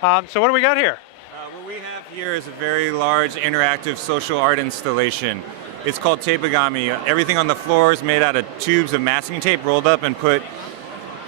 So what do we got here? What we have here is a very large interactive social art installation. It's called TapeOgami. Everything on the floor is made out of tubes of masking tape rolled up and put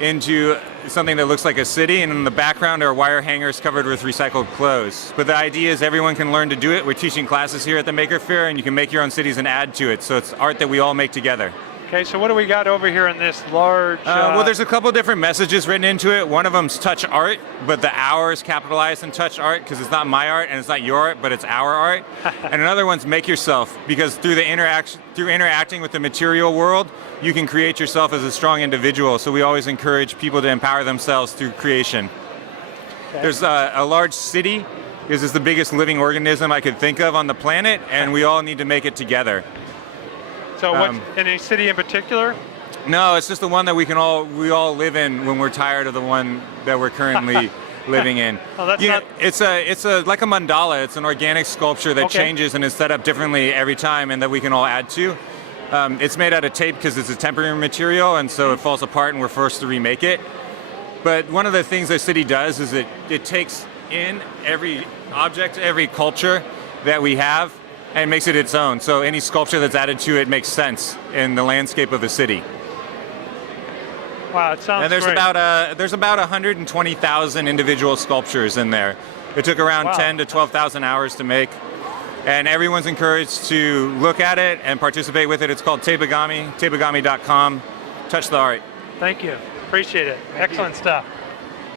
into something that looks like a city, and in the background are wire hangers covered with recycled clothes. But the idea is everyone can learn to do it. We're teaching classes here at the Maker Faire, and you can make your own cities and add to it. So it's art that we all make together. Okay, so what do we got over here in this large... Well, there's a couple different messages written into it. One of them's touch art, but the hour is capitalized in touch art because it's not my art and it's not your art, but it's our art. And another one's make yourself, because through interacting with the material world, you can create yourself as a strong individual. So we always encourage people to empower themselves through creation. Okay. There's a large city, because it's the biggest living organism I could think of on the planet, and we all need to make it together. So any city in particular? No, it's just the one that we all live in when we're tired of the one that we're currently living in. Oh, that's it's like a mandala. It's an organic sculpture that changes and is set up differently every time, and that we can all add to. It's made out of tape because it's a temporary material, and so it falls apart and we're forced to remake it. But one of the things the city does is it takes in every object, every culture that we have, and makes it its own. So any sculpture that's added to it makes sense in the landscape of a city. Wow, it sounds and there's about 120,000 individual sculptures in there. It took around 10 to 12,000 hours to make. And everyone's encouraged to look at it and participate with it. It's called TapeOgami, tapeogami.com. Touch the art. Thank you. Appreciate it. Excellent stuff.